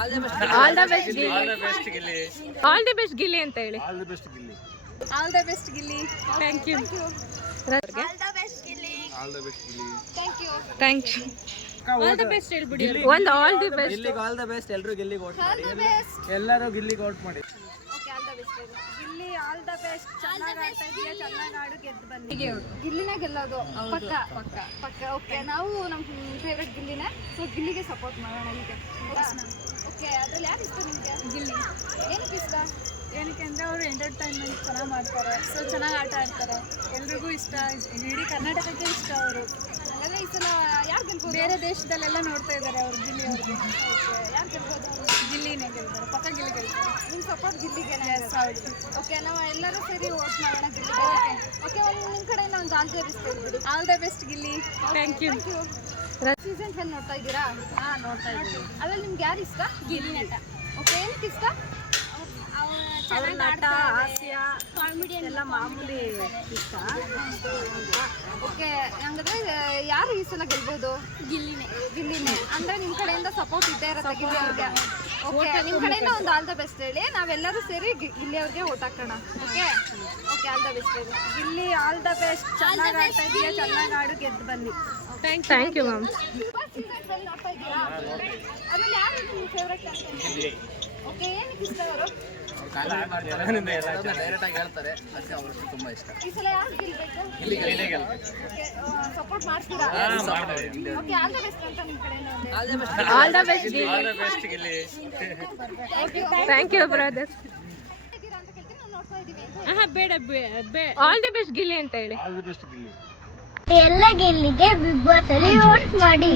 All the best Gilli. All the best Gilli ಅಂತ ಹೇಳಿ. All the best Gilli. All the best Gilli. Thank you. All the best Gilli. All the best Gilli. Thank you. Thank you. All the best ಹೇಳ್ಬಿಡಿ. ಒಂದು all the best. ಗಿಲ್ಲಿಗೆ all the best. ಎಲ್ಲರೂ ಗಿಲ್ಲಿಗೆ vote all ಮಾಡಿ. The best. ಎಲ್ಲರೂ ಗಿಲ್ಲಿಗೆ vote ಮಾಡಿ. Okay all the best Gilli all the best. ಚೆನ್ನಾಗಿ ಆಡ್ತಾ ಇದೆಯಾ, ಚೆನ್ನಾಗಿ ಆಡು, ಗೆದ್ದು ಬನ್ನಿ. ಗಿಲ್ಲಿನ ಗೆಲ್ಲೋದು ಪಕ್ಕ ಪಕ್ಕ ಪಕ್ಕ. ಓಕೆ ನಾವು ನಮ್ಮ ಫೇವ್ರೆಟ್ ಗಿಲ್ಲಿನೇ, ಸೊ ಗಿಲ್ಲಿಗೆ ಸಪೋರ್ಟ್ ಮಾಡೋಣ ಈಗ. ಓಕೆ ಅದ್ರಲ್ಲಿ ಯಾರು ಇಷ್ಟ ನಿಮಗೆ? ಗಿಲ್ಲಿ. ಏನಕ್ಕೆ ಇಷ್ಟ? ಏನಕ್ಕೆ ಅಂದರೆ ಅವರು ಎಂಟರ್ಟೈನ್ಮೆಂಟ್ ಚೆನ್ನಾಗಿ ಮಾಡ್ತಾರೆ, ಸೊ ಚೆನ್ನಾಗಿ ಆಟ ಆಡ್ತಾರೆ, ಎಲ್ರಿಗೂ ಇಷ್ಟ, ಇಡೀ ಕರ್ನಾಟಕಕ್ಕೆ ಇಷ್ಟ ಅವರು. ಹಾಗಾದ್ರೆ ಈ ಸಲ ಯಾರು ಗೆಲ್ಬೋದು? ಬೇರೆ ದೇಶದಲ್ಲೆಲ್ಲ ನೋಡ್ತಾ ಇದ್ದಾರೆ ಅವರು ಗಿಲ್ಲಿ ಅವ್ರಿಗೆ. ಯಾರು ಗೆಲ್ಬೋದು? ಗಿಲ್ಲಿನೇ ಗೆಲ್ತಾರೆ, ಪಕ್ಕ ಗಿಲ್ಲಿ ಗೆಲ್ತಾರೆ. ನಿಮ್ಮ ಸಪೋರ್ಟ್ ಗಿಲ್ಲಿಗೆ? ಹೌದು. ಓಕೆ ನಾವು ಎಲ್ಲರೂ ಸೇರಿ ವೋಟ್ ಮಾಡೋಣ ಗಿಲ್ಲಿಗೆ. ಓಕೆ ನಿಮ್ಮ ಕಡೆಯಿಂದ ಒಂದು ಆಲ್ ದ ಬೆಸ್ಟ್ ಹೇಳ್ಬಿಡಿ. All the best Gilli. Thank you. Season 10 ನೋಡ್ತಾ ಇದ್ದೀರಾ? ಹಾಂ, ನೋಡ್ತಾ ಇದ್ದೀವಿ. ಅದ್ರಲ್ಲಿ ನಿಮ್ಗೆ ಯಾರು ಇಷ್ಟ? ಗಿಲ್ಲಿ ನಟ. ಓಕೆ ಏನಕ್ಕೆ ಇಷ್ಟ? ಅವ್ರ ನಟ, ಹಾಸ್ಯ, ಕಾಮಿಡಿಯನ್ ಎಲ್ಲ ಮಾಮೂಲಿ ಇಷ್ಟ. ಓಕೆ ಹಂಗಾದ್ರೆ ಯಾರು ಈ ಸಲ ಗೆಲ್ಬೋದು? ಗಿಲ್ಲಿನೇ. ಗಿಲ್ಲಿನೇ ಅಂದ್ರೆ ನಿಮ್ಮ ಕಡೆಯಿಂದ ಸಪೋರ್ಟ್ ಇದ್ದೇ ಇರುತ್ತೆ ಗಿಲ್ಲಿ ಅವ್ರಿಗೆ. ಓಕೆ ನಿಮ್ಮ ಕಡೆಯಿಂದ ಒಂದು ಆಲ್ ದ ಬೆಸ್ಟ್ ಹೇಳಿ, ನಾವೆಲ್ಲರೂ ಸೇರಿ ಗಿಲ್ಲಿ ಅವ್ರಿಗೆ ಓಟ್ ಹಾಕೋಣ. Okay okay all the best ಹೇಳಿ. Gilli all the best. ಚೆನ್ನಾಗಿ ಆಡ್ತಾ ಇದೆಯಾ, ಚೆನ್ನಾಗಿ ಆಡು, ಗೆದ್ದು ಬನ್ನಿ. Thank you ma'am. ಸೀಸನ್ ನೋಡ್ತಾ ಇದ್ದೀರಾ? ಅದ್ರಲ್ಲಿ ಯಾರು ನಿಮ್ಮ ಫೇವ್ರೆಟ್? ಓಕೆ ಏನಕ್ಕೆ ಇಷ್ಟ ಅವರು? ಡೈರೆಕ್ಟ್ ಆಗಿ ಹೇಳ್ತಾರೆ, ಅದಕ್ಕೆ ಅವ್ರಷ್ಟು ತುಂಬಾ ಇಷ್ಟ. ಈ ಸಲ ಯಾರು ಗೆಲ್ಬೇಕು? ಓಕೆ ಸಪೋರ್ಟ್ ಮಾಡ್ತೀರಾ? ಓಕೆ ಆಲ್ ದ ಬೆಸ್ಟ್ ಅಂತ ನಿಮ್ಮ ಕಡೆಯಿಂದ ಒಂದು all the best Gilli. Thank you brother. ಇದ್ದೀರಾ ಅಂತ ಕೇಳ್ತೀನಿ, ನಾವು ನೋಡ್ತಾ ಇದೀವಿ. ಬೇಡ ಆಲ್ ದಿ ಬೆಸ್ಟ್ ಗಿಲ್ಲಿ ಅಂತ ಹೇಳಿ. All the best Gilli. ಎಲ್ಲ ಗೆಲ್ಲಿಗೆ ಬಿಗ್ ಬಾಸ್ ಅಲ್ಲಿ ವೋಟ್ ಮಾಡಿ.